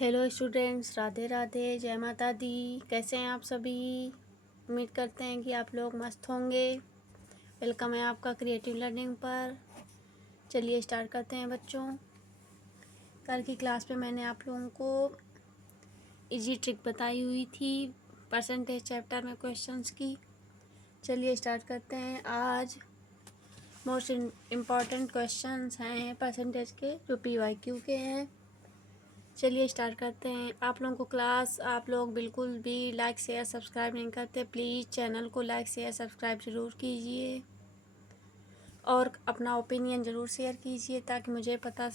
Hello students, Radhe Radhe, जय माता दी। कैसे हैं आप सभी? उम्मीद करते हैं कि आप लोग मस्त होंगे। वेलकम है आपका क्रिएटिव लर्निंग पर। चलिए स्टार्ट करते हैं बच्चों। कल की क्लास में मैंने आप लोगों को इजी ट्रिक बताई हुई थी परसेंटेज चैप्टर में क्वेश्चंस की। चलिए स्टार्ट करते हैं। आज मोस्ट इम्पॉर्टेंट क्वेश्चंस हैं परसेंटेज के, जो PYQ के हैं। चलिए स्टार्ट करते हैं। आप लोगों को क्लास, आप लोग बिल्कुल भी लाइक शेयर सब्सक्राइब नहीं करते, प्लीज़ चैनल को लाइक शेयर सब्सक्राइब ज़रूर कीजिए और अपना ओपिनियन ज़रूर शेयर कीजिए ताकि मुझे पता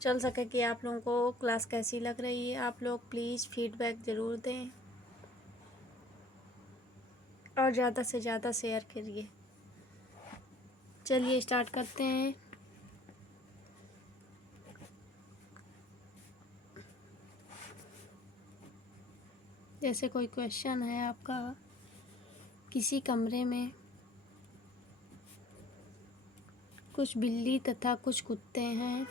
चल सके कि आप लोगों को क्लास कैसी लग रही है। आप लोग प्लीज़ फीडबैक ज़रूर दें और ज़्यादा से ज़्यादा शेयर करिए। चलिए स्टार्ट करते हैं। जैसे कोई क्वेश्चन है आपका, किसी कमरे में कुछ बिल्ली तथा कुछ कुत्ते हैं।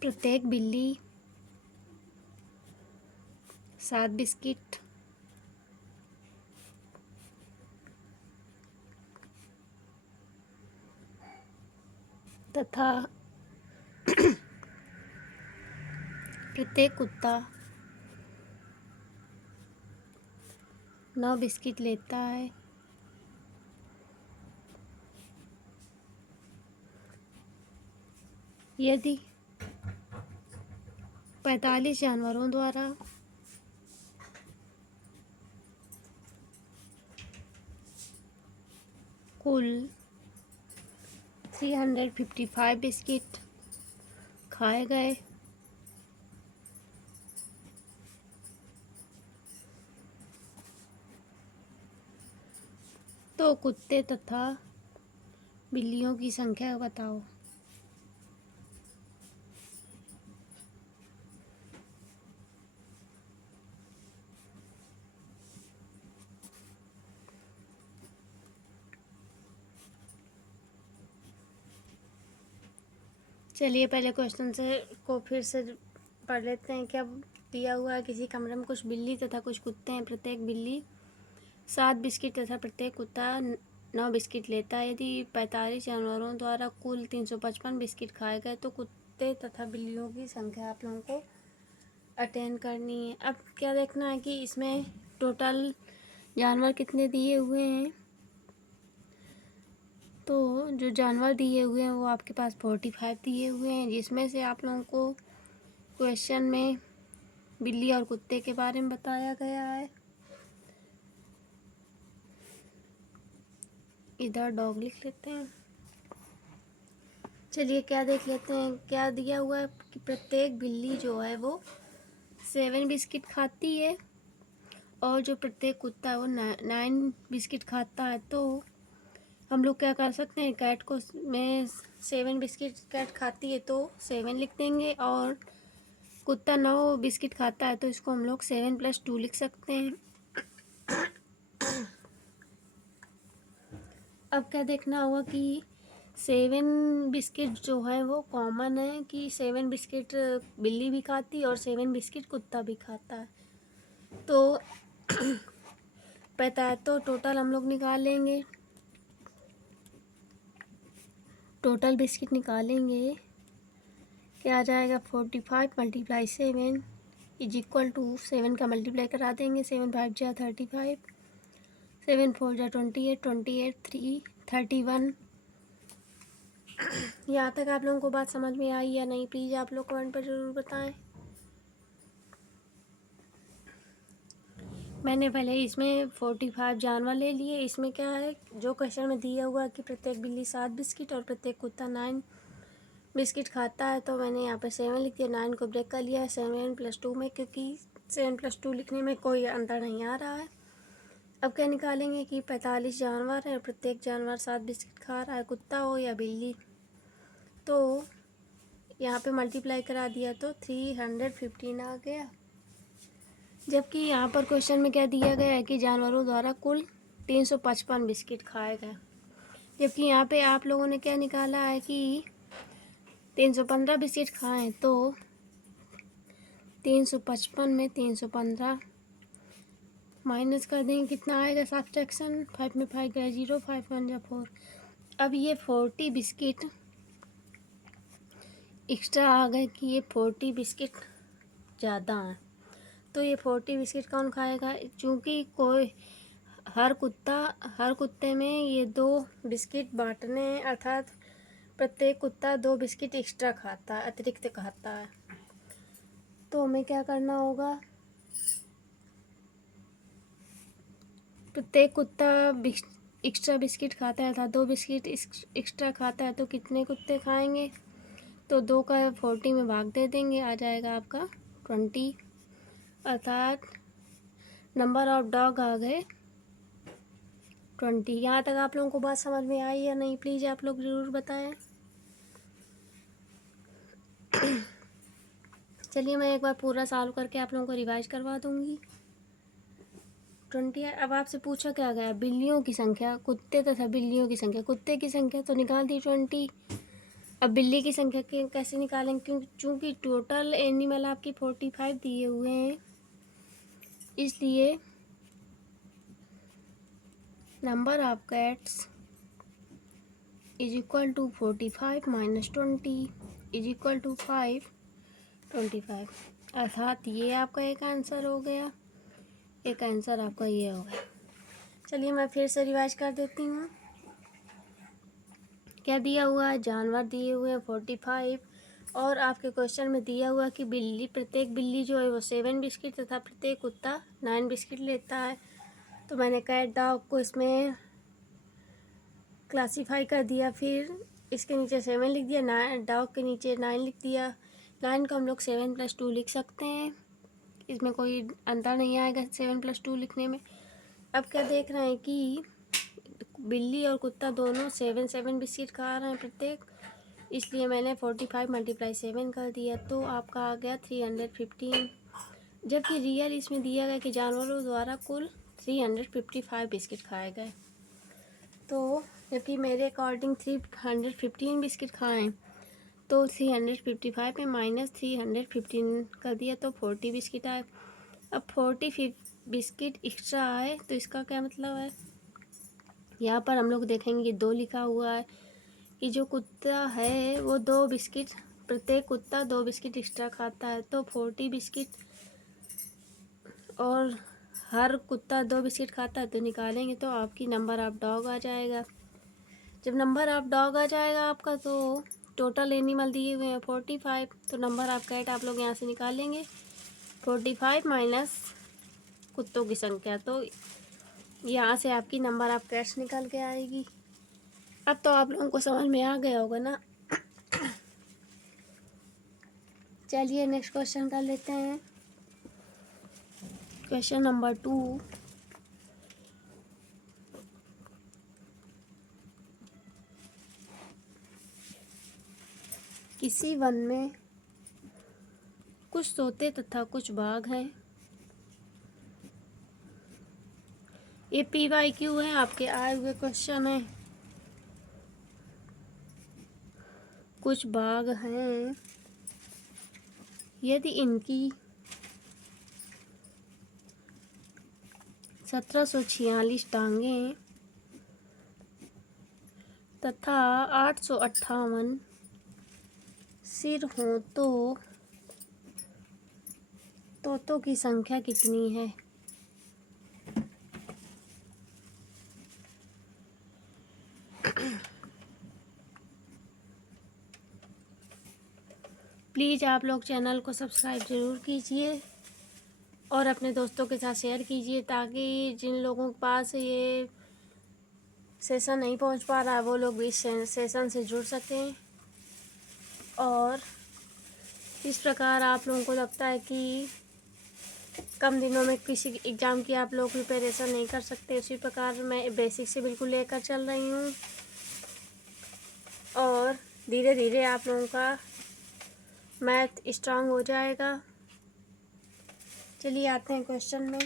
प्रत्येक बिल्ली 7 बिस्किट तथा प्रत्येक कुत्ता 9 बिस्किट लेता है। यदि 45 जानवरों द्वारा कुल 355 बिस्किट खाए गए तो कुत्ते तथा बिल्लियों की संख्या बताओ। चलिए पहले क्वेश्चन को फिर से पढ़ लेते हैं। क्या दिया हुआ है? किसी कमरे में कुछ बिल्ली तथा कुछ कुत्ते हैं। प्रत्येक बिल्ली 7 बिस्किट तथा प्रत्येक कुत्ता 9 बिस्किट लेता है। यदि 45 जानवरों द्वारा कुल 355 बिस्किट खाए गए तो कुत्ते तथा बिल्लियों की संख्या आप लोगों को अटेन करनी है। अब क्या देखना है कि इसमें टोटल जानवर कितने दिए हुए हैं। तो जो जानवर दिए हुए हैं वो आपके पास 45 दिए हुए हैं, जिसमें से आप लोगों को क्वेश्चन में बिल्ली और कुत्ते के बारे में बताया गया है। इधर डॉग लिख लेते हैं। चलिए क्या देख लेते हैं। क्या दिया हुआ है कि प्रत्येक बिल्ली जो है वो 7 बिस्किट खाती है और जो प्रत्येक कुत्ता है वो 9 बिस्किट खाता है। तो हम लोग क्या कर सकते हैं, कैट को में 7 बिस्किट कैट खाती है तो 7 लिख देंगे, और कुत्ता 9 बिस्किट खाता है तो इसको हम लोग 7 + 2 लिख सकते हैं। अब क्या देखना होगा कि 7 बिस्किट जो है वो कॉमन है, कि 7 बिस्किट बिल्ली भी खाती है और 7 बिस्किट कुत्ता भी खाता है। तो पता है तो टोटल हम लोग निकालेंगे। टोटल बिस्किट निकालेंगे, क्या आ जाएगा 45 × 7 = 7 का मल्टीप्लाई करा देंगे। 7 × 5 = 35, 7 × 4 = 28, 28 3 31। यहाँ तक आप लोगों को बात समझ में आई या नहीं, प्लीज़ आप लोग कमेंट पर ज़रूर बताएं। मैंने पहले इसमें 45 जानवर ले लिए। इसमें क्या है, जो क्वेश्चन में दिया हुआ है कि प्रत्येक बिल्ली 7 बिस्किट और प्रत्येक कुत्ता 9 बिस्किट खाता है, तो मैंने यहाँ पे 7 लिख दिया, 9 को ब्रेक कर लिया है 7 + 2 में, क्योंकि 7 + 2 लिखने में कोई अंतर नहीं आ रहा है। अब क्या निकालेंगे कि 45 जानवर हैं, प्रत्येक जानवर 7 बिस्किट खा रहा है, कुत्ता हो या बिल्ली। तो यहाँ पे मल्टीप्लाई करा दिया तो 315 आ गया। जबकि यहाँ पर क्वेश्चन में क्या दिया गया है कि जानवरों द्वारा कुल 355 बिस्किट खाए गए। जबकि यहाँ पे आप लोगों ने क्या निकाला है कि 315 बिस्किट खाएं, तो 355 में 315 माइनस कर देंगे, कितना आएगा सब्ट्रैक्शन, 5 में 5 गया 0, 5 1 जा 4। अब ये 40 बिस्किट एक्स्ट्रा आ गए कि ये 40 बिस्किट ज़्यादा हैं, तो ये 40 बिस्किट कौन खाएगा? चूँकि कोई हर कुत्ते में ये 2 बिस्किट बांटने हैं, अर्थात प्रत्येक कुत्ता 2 बिस्किट एक्स्ट्रा खाता है, अतिरिक्त खाता है। तो हमें क्या करना होगा, प्रत्येक कुत्ता एक्स्ट्रा बिस्किट खाता है अर्थात 2 बिस्किट एक्स्ट्रा खाता है, तो कितने कुत्ते खाएंगे? तो 2 का 40 में भाग दे देंगे, आ जाएगा आपका 20, अर्थात नंबर ऑफ डॉग आ गए 20। यहाँ तक आप लोगों को बात समझ में आई या नहीं, प्लीज़ आप लोग ज़रूर बताएं। चलिए मैं एक बार पूरा सॉल्व करके आप लोगों को रिवाइज करवा दूंगी। 20। अब आपसे पूछा क्या गया, बिल्लियों की संख्या, कुत्ते तथा बिल्लियों की संख्या। कुत्ते की संख्या तो निकाल दी 20। अब बिल्ली की संख्या कैसे निकालेंगे, क्योंकि चूँकि टोटल एनिमल आपकी 45 दिए हुए हैं, इसलिए number of cats is equal to 45 minus 20 is equal to 25। अर्थात ये आपका एक आंसर हो गया, एक आंसर आपका ये हो गया। चलिए मैं फिर से रिवाइज कर देती हूँ। क्या दिया हुआ है, जानवर दिए हुए हैं 45, और आपके क्वेश्चन में दिया हुआ कि प्रत्येक बिल्ली जो है वो 7 बिस्किट तथा प्रत्येक कुत्ता 9 बिस्किट लेता है। तो मैंने कैट डॉग को इसमें क्लासीफाई कर दिया, फिर इसके नीचे 7 लिख दिया, 9 डॉग के नीचे 9 लिख दिया। 9 को हम लोग 7 + 2 लिख सकते हैं, इसमें कोई अंतर नहीं आएगा 7 + 2 लिखने में। अब क्या देख रहे हैं कि बिल्ली और कुत्ता दोनों 7 बिस्किट खा रहे हैं प्रत्येक, इसलिए मैंने 45 × 7 कर दिया, तो आपका आ गया 315। जबकि रियल इसमें दिया गया कि जानवरों द्वारा कुल 355 बिस्किट खाए गए, तो जबकि मेरे अकॉर्डिंग 315 बिस्किट खाएं, तो 355 में माइनस 315 कर दिया, तो 40 बिस्किट आए। अब 40 बिस्किट एक्स्ट्रा आए, तो इसका क्या मतलब है, यहाँ पर हम लोग देखेंगे कि 2 लिखा हुआ है कि जो कुत्ता है वो 2 बिस्किट, प्रत्येक कुत्ता 2 बिस्किट एक्स्ट्रा खाता है, तो 40 बिस्किट, और हर कुत्ता 2 बिस्किट खाता है, तो निकालेंगे तो आपकी नंबर ऑफ डॉग आ जाएगा। जब नंबर ऑफ डॉग आ जाएगा आपका, तो टोटल एनिमल दिए हुए हैं 45, तो नंबर ऑफ कैट आप लोग यहाँ से निकालेंगे 45 माइनस कुत्तों की संख्या, तो यहाँ से आपकी नंबर ऑफ कैट्स निकल के आएगी। अब तो आप लोगों को समझ में आ गया होगा ना। चलिए नेक्स्ट क्वेश्चन कर लेते हैं। क्वेश्चन नंबर 2, किसी वन में कुछ तोते तथा कुछ बाघ हैं। ये PYQ है, आपके आए हुए क्वेश्चन है। कुछ बाघ हैं, यदि इनकी 1746 टांगें तथा 858 सिर हों, तो तोतों की संख्या कितनी है? प्लीज़ आप लोग चैनल को सब्सक्राइब ज़रूर कीजिए और अपने दोस्तों के साथ शेयर कीजिए, ताकि जिन लोगों के पास ये सेशन नहीं पहुंच पा रहा है वो लोग भी इस सेशन से जुड़ सकें। और इस प्रकार आप लोगों को लगता है कि कम दिनों में किसी एग्ज़ाम की आप लोग प्रिपरेशन नहीं कर सकते, उसी प्रकार मैं बेसिक से बिल्कुल लेकर चल रही हूँ, और धीरे धीरे आप लोगों का मैथ स्ट्रांग हो जाएगा। चलिए आते हैं क्वेश्चन में।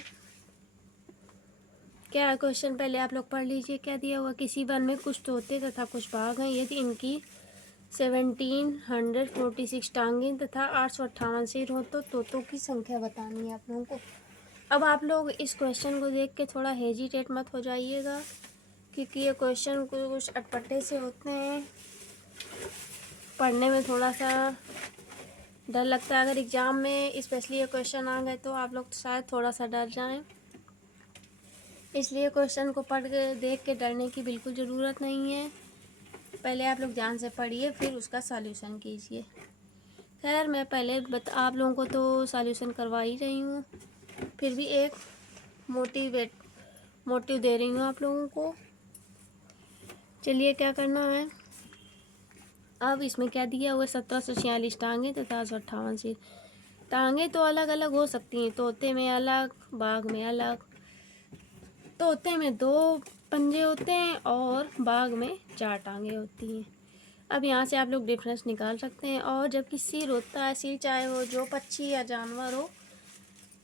क्या है क्वेश्चन, पहले आप लोग पढ़ लीजिए। क्या दिया हुआ, किसी वन में कुछ तोते तथा कुछ बाघ हैं। यदि इनकी 1746 टांगें तथा 858 सिर हो तो तोतों की संख्या बतानी है आप लोगों को। अब आप लोग इस क्वेश्चन को देख के थोड़ा हेजिटेट मत हो जाइएगा, क्योंकि ये क्वेश्चन कुछ अटपटे से होते हैं, पढ़ने में थोड़ा सा डर लगता है। अगर एग्ज़ाम में स्पेशली ये क्वेश्चन आ गए तो आप लोग शायद थोड़ा सा डर जाएं, इसलिए क्वेश्चन को पढ़ के देख के डरने की बिल्कुल ज़रूरत नहीं है। पहले आप लोग ध्यान से पढ़िए, फिर उसका सॉल्यूशन कीजिए। खैर मैं पहले आप लोगों को तो सॉल्यूशन करवा ही रही हूँ, फिर भी एक मोटिव दे रही हूँ आप लोगों को। चलिए क्या करना है, अब इसमें क्या दिया हुआ, 1746 टांगे तथा 858 सिर। टांगे तो अलग अलग हो सकती हैं, तोते में अलग, बाघ में अलग। तोते में 2 पंजे होते हैं और बाघ में 4 टांगे होती हैं। अब यहाँ से आप लोग डिफरेंस निकाल सकते हैं। और जबकि सिर होता है, सिर चाहे हो जो पक्षी या जानवर हो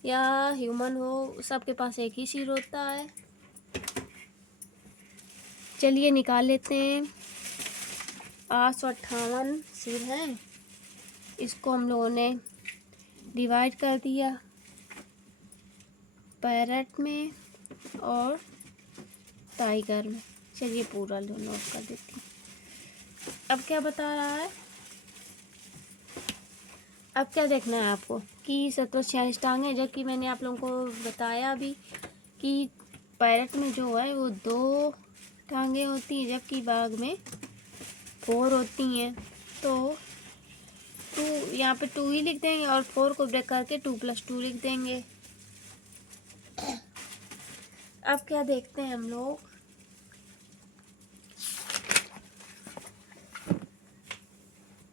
या ह्यूमन हो, सबके पास एक ही सिर होता है। चलिए निकाल लेते हैं। 858 सिर हैं, इसको हम लोगों ने डिवाइड कर दिया पैरट में और टाइगर में। चलिए पूरा नोट कर देती हूँ। अब क्या बता रहा है, अब क्या देखना है आपको कि 1746 टांगे, जबकि मैंने आप लोगों को बताया अभी कि पैरट में जो है वो 2 टांगे होती हैं, जबकि बाघ में 4 होती हैं। तो 2 यहाँ पे 2 ही लिख देंगे और 4 को ब्रेक करके 2 + 2 लिख देंगे। अब क्या देखते हैं हम लोग,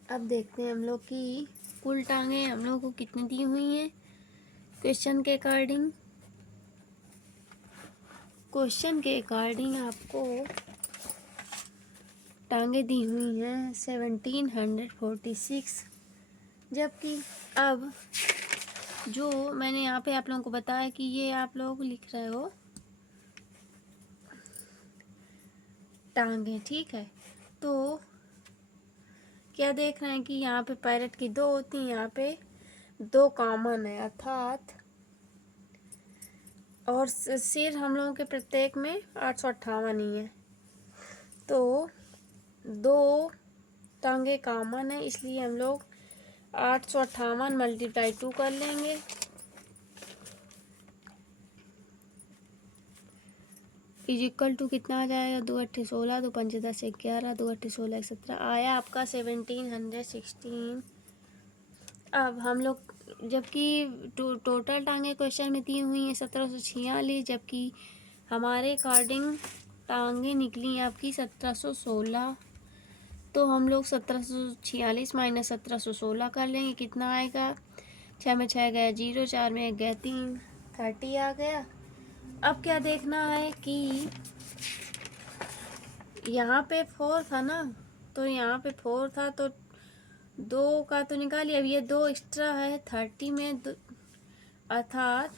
अब देखते हैं हम लोग कि कुल टांगे हम लोगों को कितनी दी हुई हैं। क्वेश्चन के अकॉर्डिंग आपको टांगे दी हुई हैं 1746। जबकि अब जो मैंने यहाँ पे आप लोगों को बताया कि ये आप लोग लिख रहे हो टांगे, ठीक है। तो क्या देख रहे हैं कि यहाँ पे पैरट की 2 होती हैं, यहाँ पे 2 कॉमन है, अर्थात और सिर हम लोगों के प्रत्येक में 858 ही है। तो 2 टांगे कॉमन है, इसलिए हम लोग 858 × 2 कर लेंगे। = कितना आ जाएगा, 2 × 8 = 16, 2 × 5 = 10, 11, 2 × 8 = 16, 17 आया आपका 1716। अब हम लोग जबकि टोटल टांगे क्वेश्चन में दी हुई हैं 1746, जबकि हमारे अकॉर्डिंग टांगे निकली आपकी 1716। तो हम लोग 1746 - 1716 कर लेंगे, कितना आएगा, 6 में 6 गया 0, 4 में 1 गया 3, 30 आ गया। अब क्या देखना है कि यहाँ पे 4 था ना, तो यहाँ पे 4 था तो 2 का तो निकालिए। अब ये 2 एक्स्ट्रा है 30 में, अर्थात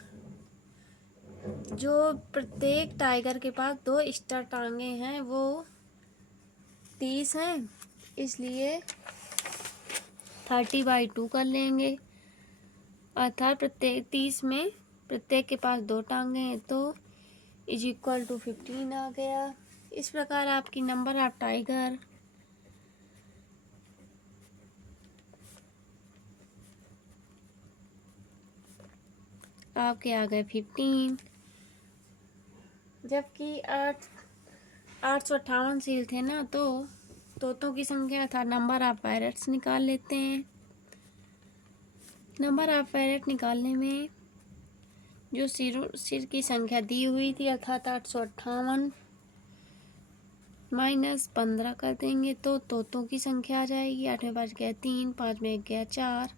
जो प्रत्येक टाइगर के पास 2 एक्स्ट्रा टांगे हैं वो 30 हैं, इसलिए 30/2 कर लेंगे। अर्थात प्रत्येक 30 में प्रत्येक के पास 2 टांगे हैं, तो = 15 आ गया। इस प्रकार आपकी नंबर ऑफ टाइगर आपके आ गए 15। जबकि 858 सील थे ना, तो तोतों की संख्या था, नंबर ऑफ पैरट्स निकाल लेते हैं। नंबर ऑफ पैरट निकालने में जो सिर की संख्या दी हुई थी अर्थात 858 - 15 कर देंगे तो तोतों की संख्या आ जाएगी। 8 में 5 गया 3, 5 में 1 गया 4।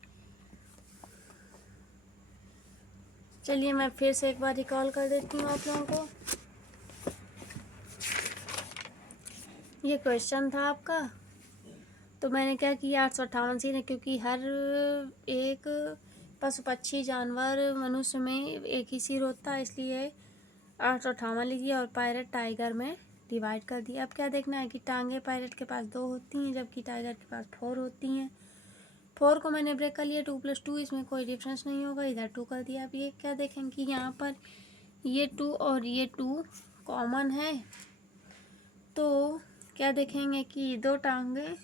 चलिए मैं फिर से एक बार रिकॉल कर देती हूँ आप लोगों को। ये क्वेश्चन था आपका, तो मैंने क्या किया 858 सिर है, क्योंकि हर एक पशु पक्षी जानवर मनुष्य में एक ही सिर होता है, इसलिए 858 लिख दिया और पैरेट टाइगर में डिवाइड कर दिया। अब क्या देखना है कि टांगे पैरेट के पास 2 होती हैं जबकि टाइगर के पास 4 होती हैं। 4 को मैंने ब्रेक कर लिया, 2 + 2, इसमें कोई डिफरेंस नहीं होगा, इधर 2 कर दिया। अब ये क्या देखेंगे कि यहाँ पर ये 2 और ये 2 कॉमन है, तो क्या देखेंगे कि 2 टांगे,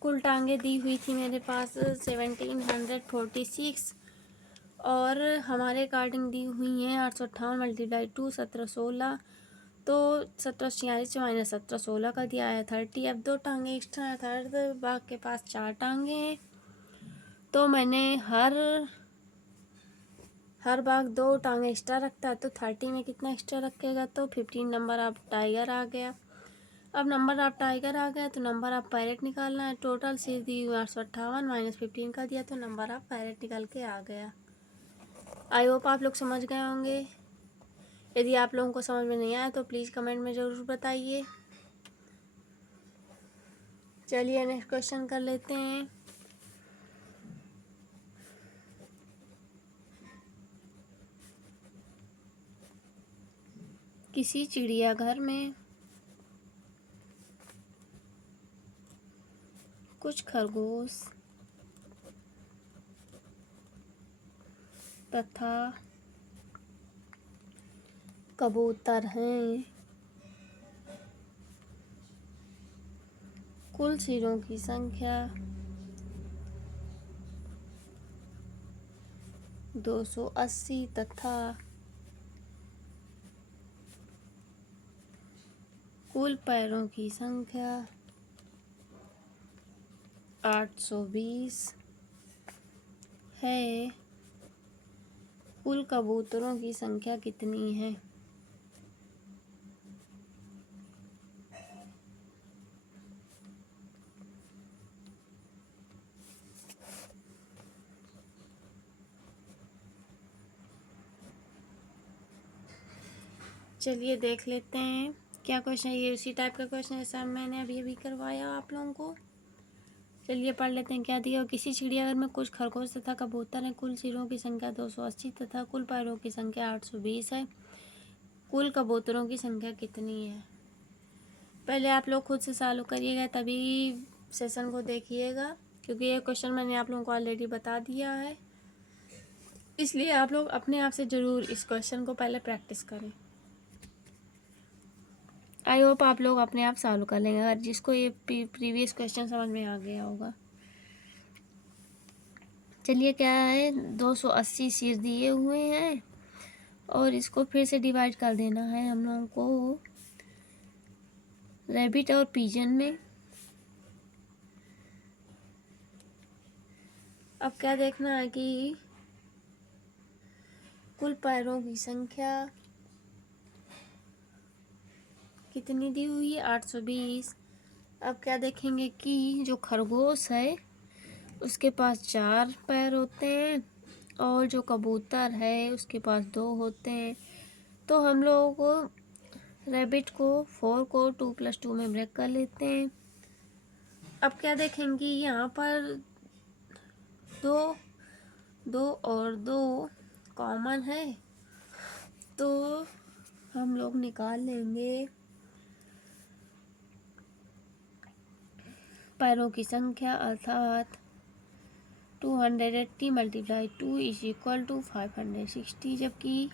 कुल टांगे दी हुई थी मेरे पास 1746 और हमारे अकॉर्डिंग दी हुई हैं 858 × 2 1716, तो 1746 माइनस 1716 का दिया है 30। अब 2 टांगे एक्स्ट्रा है, थर्ड बाघ के पास 4 टांगे हैं, तो मैंने हर बाघ 2 टांगे एक्स्ट्रा रखता है, तो 30 में कितना एक्स्ट्रा रखेगा, तो 15 नंबर ऑफ टाइगर आ गया। अब नंबर ऑफ टाइगर आ गया तो नंबर ऑफ पैरेट निकालना है। टोटल सिर दी 858 माइनस 15 का दिया, तो नंबर ऑफ पैरेट निकल के आ गया। आई होप आप लोग समझ गए होंगे। यदि आप लोगों को समझ में नहीं आया तो प्लीज़ कमेंट में ज़रूर बताइए। चलिए नेक्स्ट क्वेश्चन कर लेते हैं। किसी चिड़ियाघर में कुछ खरगोश तथा कबूतर हैं। कुल सिरों की संख्या 280 तथा कुल पैरों की संख्या 820 है। कुल कबूतरों की संख्या कितनी है? चलिए देख लेते हैं क्या क्वेश्चन है। ये उसी टाइप का क्वेश्चन है सर, मैंने अभी करवाया आप लोगों को। चलिए पढ़ लेते हैं क्या दिया। किसी चिड़ियाघर में कुछ खरगोश तथा कबूतर हैं। कुल सिरों की संख्या 280 तथा कुल पैरों की संख्या 820 है। कुल कबूतरों की संख्या कितनी है? पहले आप लोग खुद से सॉल्व करिएगा तभी सेशन को देखिएगा, क्योंकि ये क्वेश्चन मैंने आप लोगों को ऑलरेडी बता दिया है, इसलिए आप लोग अपने आप से ज़रूर इस क्वेश्चन को पहले प्रैक्टिस करें। आई होप आप लोग अपने आप सॉल्व कर लेंगे, अगर जिसको ये प्रीवियस क्वेश्चन समझ में आ गया होगा। चलिए क्या है, 280 सिर दिए हुए हैं और इसको फिर से डिवाइड कर देना है हम लोगों को रैबिट और पिजन में। अब क्या देखना है कि कुल पैरों की संख्या कितनी दी हुई है, 820। अब क्या देखेंगे कि जो खरगोश है उसके पास 4 पैर होते हैं और जो कबूतर है उसके पास 2 होते हैं, तो हम लोग रैबिट को 4 को 2 + 2 में ब्रेक कर लेते हैं। अब क्या देखेंगे यहाँ पर 2 और 2 कॉमन है, तो हम लोग निकाल लेंगे पैरों की संख्या, अर्थात 280 × 2 = 560, जबकि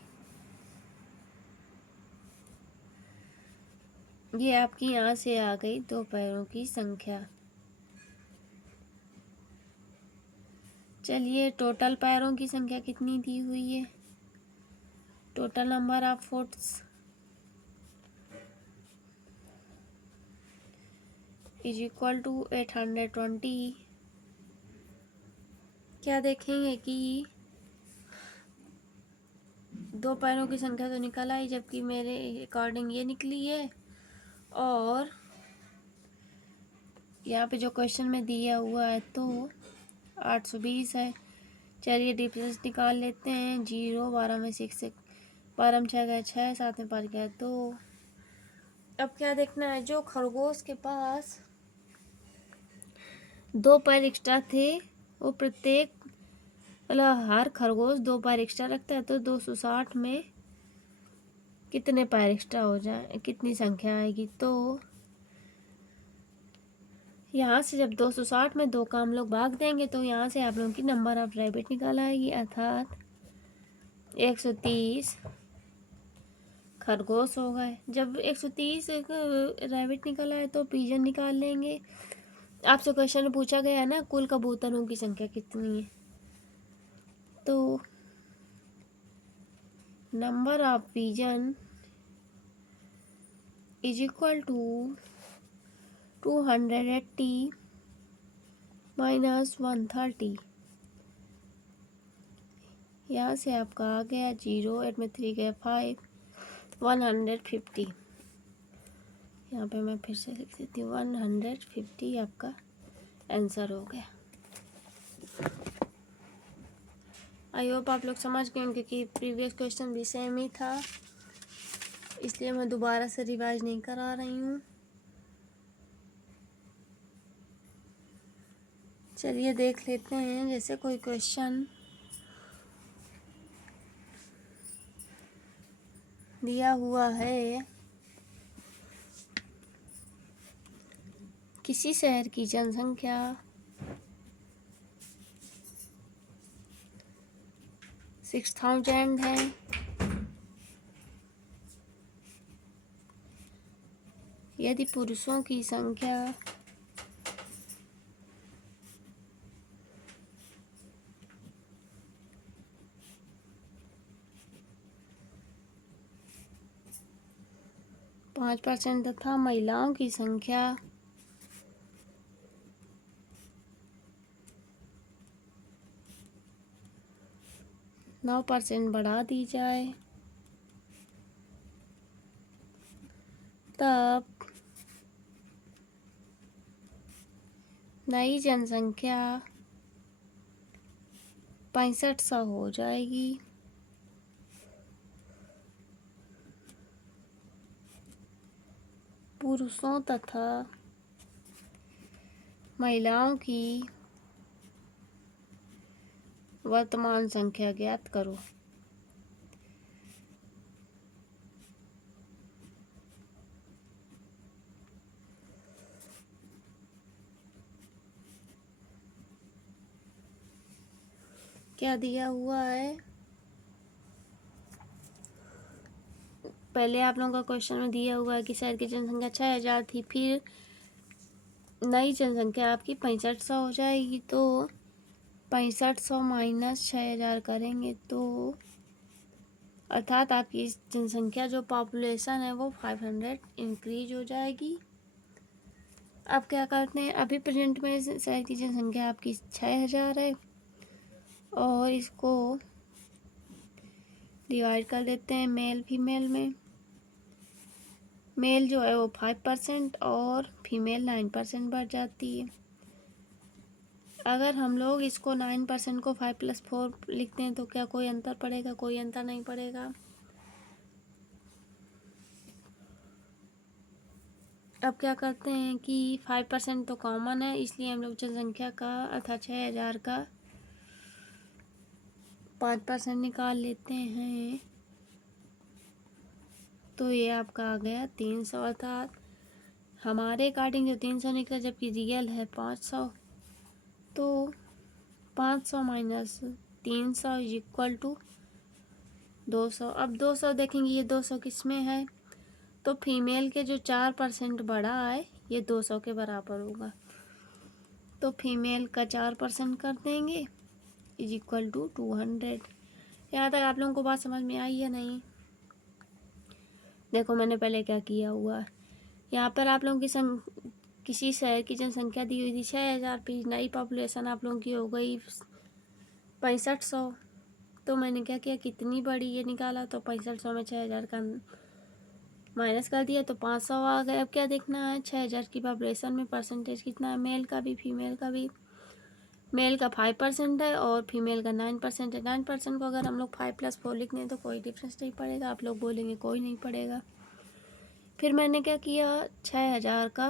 ये आपकी यहाँ से आ गई 2 पैरों की संख्या। चलिए टोटल पैरों की संख्या कितनी दी हुई है, टोटल नंबर ऑफ फुट्स = 820। क्या देखेंगे कि 2 पैरों की संख्या तो निकल आई, जबकि मेरे अकॉर्डिंग ये निकली है, और यहाँ पे जो क्वेश्चन में दिया हुआ है तो 820 है। चलिए डिफरेंस निकाल लेते हैं। 0 12 में 6 12 में 6 गए 6, 7 में 5 गए 2। अब क्या देखना है, जो खरगोश के पास 2 पैर एक्स्ट्रा थे वो प्रत्येक मतलब हर खरगोश 2 पैर एक्स्ट्रा रखता है, तो 260 में कितने पैर एक्स्ट्रा हो जाए, कितनी संख्या आएगी। तो यहाँ से जब 260 में 2 का हम लोग भाग देंगे तो यहाँ से आप लोगों की नंबर ऑफ रैबिट निकाल आएगी, अर्थात 130 खरगोश हो गए। जब 130 रैबिट निकल आए तो पिजन निकाल लेंगे। आपसे क्वेश्चन में पूछा गया है ना कुल कबूतरों की संख्या कितनी है, तो number of pigeon is equal to 280 minus 130। यहाँ से आपका आ गया 0, 8 में 3 गया 5, 150। यहाँ पे मैं फिर से लिख देती हूँ 150 आपका आंसर हो गया। आई होप आप लोग समझ गए होंगे कि प्रीवियस क्वेश्चन भी सेम ही था, इसलिए मैं दोबारा से रिवाइज नहीं करा रही हूँ। चलिए देख लेते हैं। जैसे कोई क्वेश्चन दिया हुआ है, किसी शहर की जनसंख्या 6000 है, यदि पुरुषों की संख्या 5% तथा महिलाओं की संख्या 9% बढ़ा दी जाए, तब नई जनसंख्या 6500 हो जाएगी। पुरुषों तथा महिलाओं की वर्तमान संख्या ज्ञात करो। क्या दिया हुआ है, पहले आप लोगों का क्वेश्चन में दिया हुआ है कि शहर की जनसंख्या 6000 थी, फिर नई जनसंख्या आपकी 6500 हो जाएगी। तो 6500 माइनस 6000 करेंगे तो अर्थात आपकी जनसंख्या जो पॉपुलेशन है वो 500 इंक्रीज हो जाएगी। अब क्या करते हैं, अभी प्रेजेंट में शहर की जनसंख्या आपकी 6000 है और इसको डिवाइड कर देते हैं मेल फीमेल में। मेल जो है वो 5% और फीमेल 9% बढ़ जाती है। अगर हम लोग इसको 9% को 5+4 लिखते हैं तो क्या कोई अंतर पड़ेगा? कोई अंतर नहीं पड़ेगा। अब क्या करते हैं कि 5% तो कॉमन है, इसलिए हम लोग जनसंख्या का अर्थात 6000 का 5% निकाल लेते हैं, तो ये आपका आ गया 300। अर्थात हमारे अकॉर्डिंग जो 300 निकला, जबकि रियल है 500। तो 500 माइनस 300 इज इक्वल टू 200। अब 200 देखेंगे, ये 200 किस में है, तो फीमेल के जो 4% बढ़ा है ये 200 के बराबर होगा। तो फीमेल का 4% कर देंगे इज इक्वल टू 200। यहाँ तक आप लोगों को बात समझ में आई या नहीं? देखो मैंने पहले क्या किया हुआ है, यहाँ पर आप लोगों की किसी शहर की जनसंख्या दी हुई थी 6000, फिर नई पॉपुलेशन आप लोगों की हो गई 6500। तो मैंने क्या किया, कितनी बड़ी ये निकाला, तो 6500 में 6000 का माइनस कर दिया तो 500 आ गए। अब क्या देखना है, 6000 की पॉपुलेशन में परसेंटेज कितना है, मेल का भी फीमेल का भी। मेल का 5% है और फीमेल का 9% है। 9% को अगर हम लोग 5+4 लिख दें तो कोई डिफरेंस नहीं पड़ेगा। आप लोग बोलेंगे कोई नहीं पड़ेगा। फिर मैंने क्या किया, 6000 का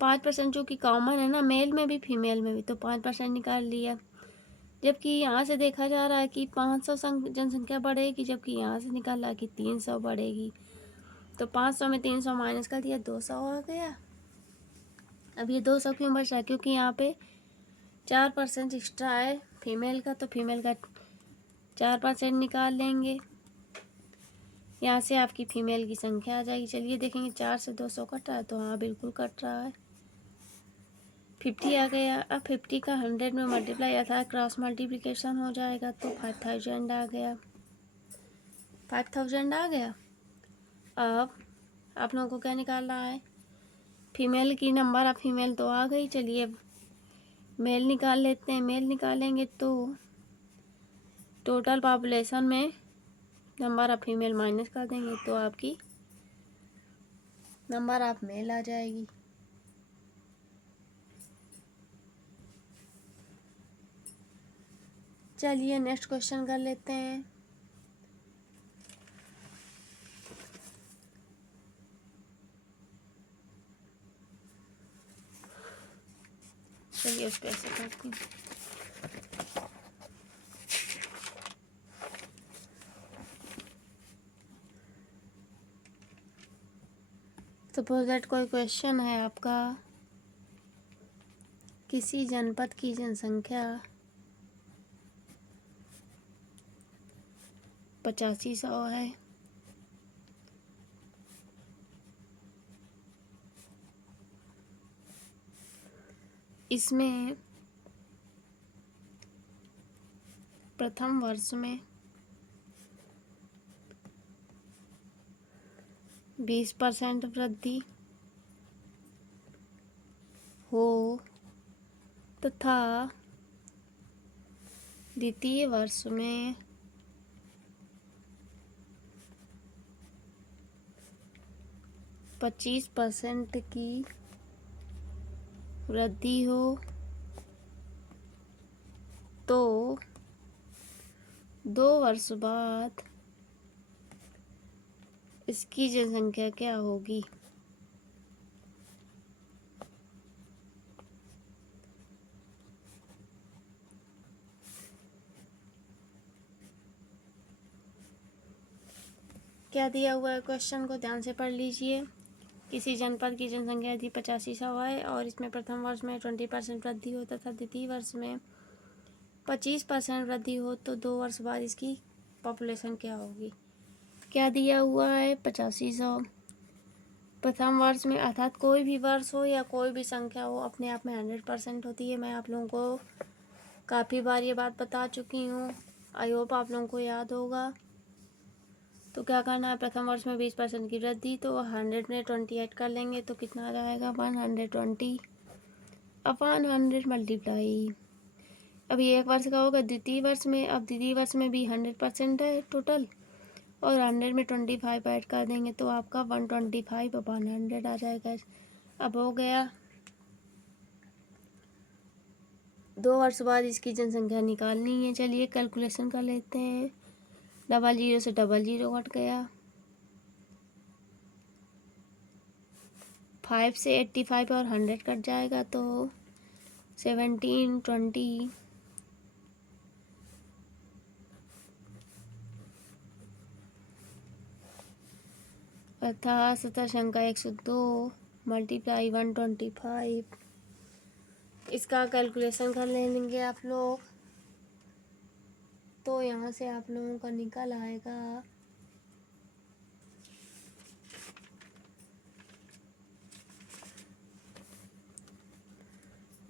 5% जो कि कॉमन है ना, मेल में भी फीमेल में भी, तो 5% निकाल लिया। जबकि यहाँ से देखा जा रहा है कि 500 जनसंख्या बढ़ेगी, जबकि यहाँ से निकाला कि 300 बढ़ेगी। तो 500 में 300 माइनस कर दिया, 200 आ गया। अब ये 200 क्यों बच रहा है? क्योंकि यहाँ पे 4% एक्स्ट्रा है फीमेल का, तो फीमेल का 4% निकाल लेंगे। यहाँ से आपकी फीमेल की संख्या आ जाएगी। चलिए देखेंगे 4 से 200 कट रहा है, तो हाँ बिल्कुल कट रहा है। 50 आ गया। अब 50 का 100 में मल्टीप्लाई अर्थात क्रॉस मल्टीप्लिकेशन हो जाएगा, तो 5000 आ गया। 5000 आ गया। अब आप लोगों को क्या निकालना है? फीमेल की नंबर। अब फीमेल तो आ गई, चलिए अब मेल निकाल लेते हैं। मेल निकालेंगे तो टोटल पॉपुलेशन में नंबर ऑफ फीमेल माइनस कर देंगे, तो आपकी नंबर ऑफ मेल आ जाएगी। चलिए नेक्स्ट क्वेश्चन कर लेते हैं। चलिए उस पर ऐसे करती हूँ। सपोज दैट कोई क्वेश्चन है आपका, किसी जनपद की जनसंख्या 8500 है। इसमें प्रथम वर्ष में 20% वृद्धि हो तथा द्वितीय वर्ष में 25% की वृद्धि हो, तो 2 वर्ष बाद इसकी जनसंख्या क्या होगी? क्या दिया हुआ है क्वेश्चन को ध्यान से पढ़ लीजिए। किसी जनपद की जनसंख्या यदि 8500 है और इसमें प्रथम वर्ष में 20% वृद्धि हो तथा द्वितीय वर्ष में 25% वृद्धि हो, तो 2 वर्ष बाद इसकी पॉपुलेशन क्या होगी? क्या दिया हुआ है? 8500 प्रथम वर्ष में, अर्थात कोई भी वर्ष हो या कोई भी संख्या हो अपने आप में 100% होती है। मैं आप लोगों को काफ़ी बार ये बात बता चुकी हूँ, आई होप आप लोगों को याद होगा। तो क्या करना है? प्रथम वर्ष में 20% की वृद्धि, तो 100 में 28 कर लेंगे, तो कितना आ जाएगा? 120 अपॉन 100 मल्टीप्लाई। अब ये 1 वर्ष का होगा द्वितीय वर्ष में। अब द्वितीय वर्ष में भी 100% है टोटल, और 100 में 25 ऐड कर देंगे, तो आपका 125 अपॉन 100 आ जाएगा। अब हो गया। 2 वर्ष बाद इसकी जनसंख्या निकालनी है। चलिए कैलकुलेशन कर लेते हैं। 00 से 00 कट गया, 5 से 85 और 100 कट जाएगा, तो 17 20 अर्थात 17 मल्टीप्लाई 125। इसका कैलकुलेशन कर लेंगे आप लोग, तो यहाँ से आप लोगों का निकल आएगा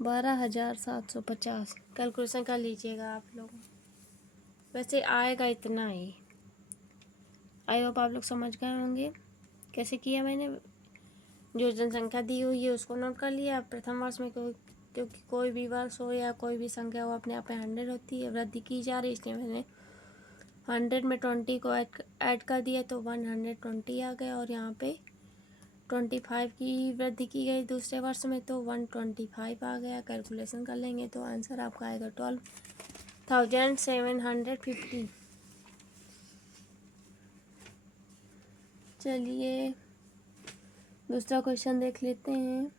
12,750। कैलकुलेशन कर लीजिएगा आप लोग। वैसे आएगा इतना ही। आई होप आप लोग समझ गए होंगे कैसे किया मैंने। जो जनसंख्या दी हुई है उसको नोट कर लिया। प्रथम वर्ष में क्योंकि कोई भी वर्ष हो या कोई भी संख्या हो अपने आप में 100 होती है, वृद्धि की जा रही है, इसलिए मैंने 100 में 20 को ऐड कर दिया, तो 120 आ गया। और यहाँ पे 25 की वृद्धि की गई दूसरे वर्ष में, तो 125 आ गया। कैलकुलेशन कर लेंगे तो आंसर आपका आएगा 12,750। चलिए दूसरा क्वेश्चन देख लेते हैं।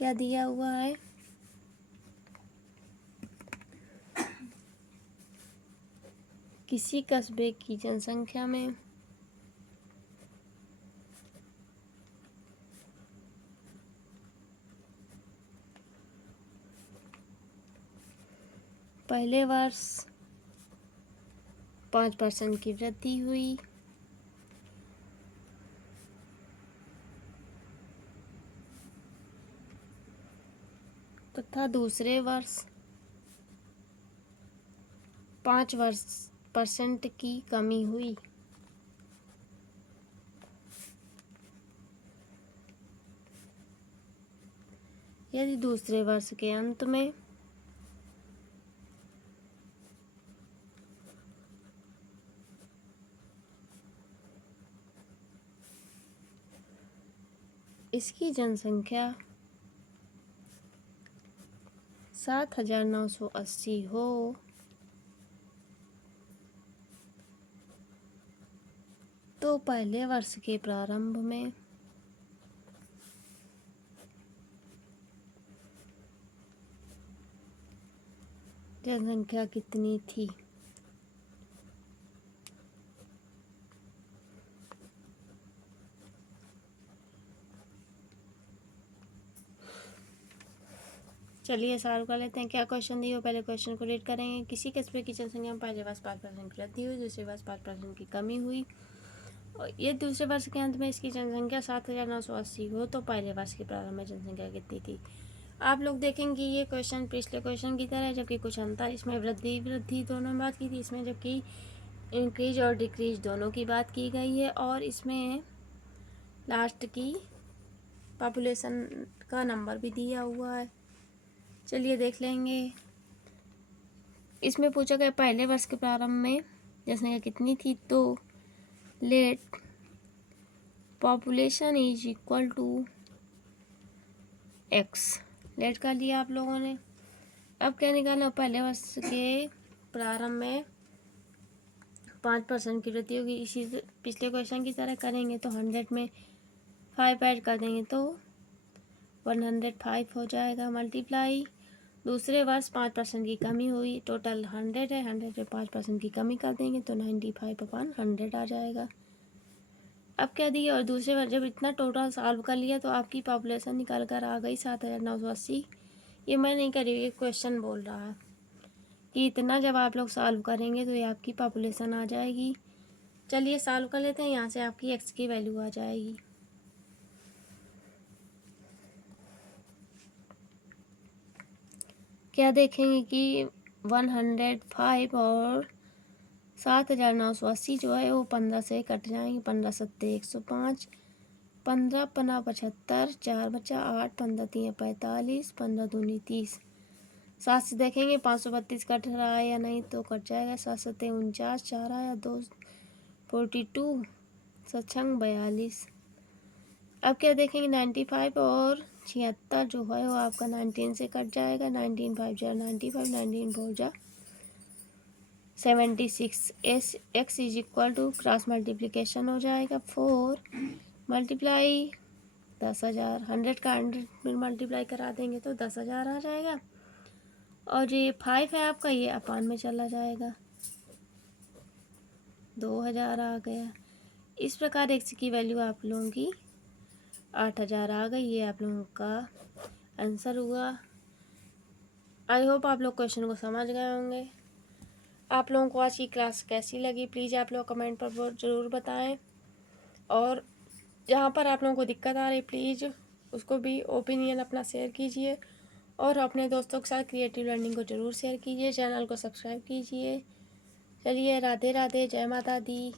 क्या दिया हुआ है, किसी कस्बे की जनसंख्या में पहले वर्ष 5% की वृद्धि हुई तथा दूसरे वर्ष 5% की कमी हुई। यदि दूसरे वर्ष के अंत में इसकी जनसंख्या 7,980 हो तो पहले वर्ष के प्रारंभ में जनसंख्या कितनी थी। चलिए सॉल्व कर लेते हैं। क्या क्वेश्चन दिए हो, पहले क्वेश्चन को रीड करेंगे। किसी कस्बे की जनसंख्या में पहले वर्ष 5% की वृद्धि हुई, दूसरे वर्ष 5% की कमी हुई और ये दूसरे वर्ष के अंत में इसकी जनसंख्या 7,980 हो तो पहले वर्ष के प्रारंभ में जनसंख्या कितनी थी। आप लोग देखेंगे ये क्वेश्चन पिछले क्वेश्चन की तरह, जबकि कुछ अंतर, इसमें वृद्धि दोनों बात की थी, इसमें जबकि इंक्रीज और डिक्रीज दोनों की बात की गई है और इसमें लास्ट की पॉपुलेशन का नंबर भी दिया हुआ है। चलिए देख लेंगे। इसमें पूछा गया पहले वर्ष के प्रारंभ में जनसंख्या कितनी थी, तो let population is equal to x। Let कर लिया आप लोगों ने। अब क्या निकालना, पहले वर्ष के प्रारंभ में 5% की वृद्धि होगी। इसी पिछले क्वेश्चन की तरह करेंगे तो 100 में 5 ऐड कर देंगे तो 105 हो जाएगा। मल्टीप्लाई दूसरे वर्ष 5% की कमी हुई, टोटल 100 है, 100 में 5% की कमी कर देंगे तो 95/100 आ जाएगा। अब क्या दिया, और दूसरे वर्ष जब इतना टोटल सॉल्व कर लिया तो आपकी पॉपुलेशन निकल कर आ गई 7,980। ये मैं नहीं करी, ये क्वेश्चन बोल रहा है कि इतना जब आप लोग सॉल्व करेंगे तो ये आपकी पॉपुलेशन आ जाएगी। चलिए सॉल्व कर लेते हैं। यहाँ से आपकी x की वैल्यू आ जाएगी। क्या देखेंगे कि 105 और 7,980 जो है वो 15 से कट जाएंगे। 15 सत्ते 105, 15 पना 75, 4 बचा 8, 15 3 45, 15 दूनी 30। 7 से देखेंगे 532 कट रहा है या नहीं तो कट जाएगा। 7 सत्ते 49, 4 आया 2 42, 7 42। अब क्या देखेंगे 95 और 76 जो है वो आपका 19 से कट जाएगा। 19 5 जा 95, 19 4 जा 76। x is equal to cross multiplication हो जाएगा 4 मल्टीप्लाई 10,000। 100 का 100 में मल्टीप्लाई करा देंगे तो 10,000 आ जाएगा। और ये 5 है आपका, ये अपान में चला जाएगा, 2,000 आ गया। इस प्रकार x की वैल्यू आप लोगों की 8,000 आ गई। ये आप लोगों का आंसर हुआ। आई होप आप लोग क्वेश्चन को समझ गए होंगे। आप लोगों को आज की क्लास कैसी लगी प्लीज़ आप लोग कमेंट पर ज़रूर बताएं, और जहाँ पर आप लोगों को दिक्कत आ रही प्लीज़ उसको भी ओपिनियन अपना शेयर कीजिए और अपने दोस्तों के साथ क्रिएटिव लर्निंग को ज़रूर शेयर कीजिए। चैनल को सब्सक्राइब कीजिए। चलिए राधे राधे, जय माता दी।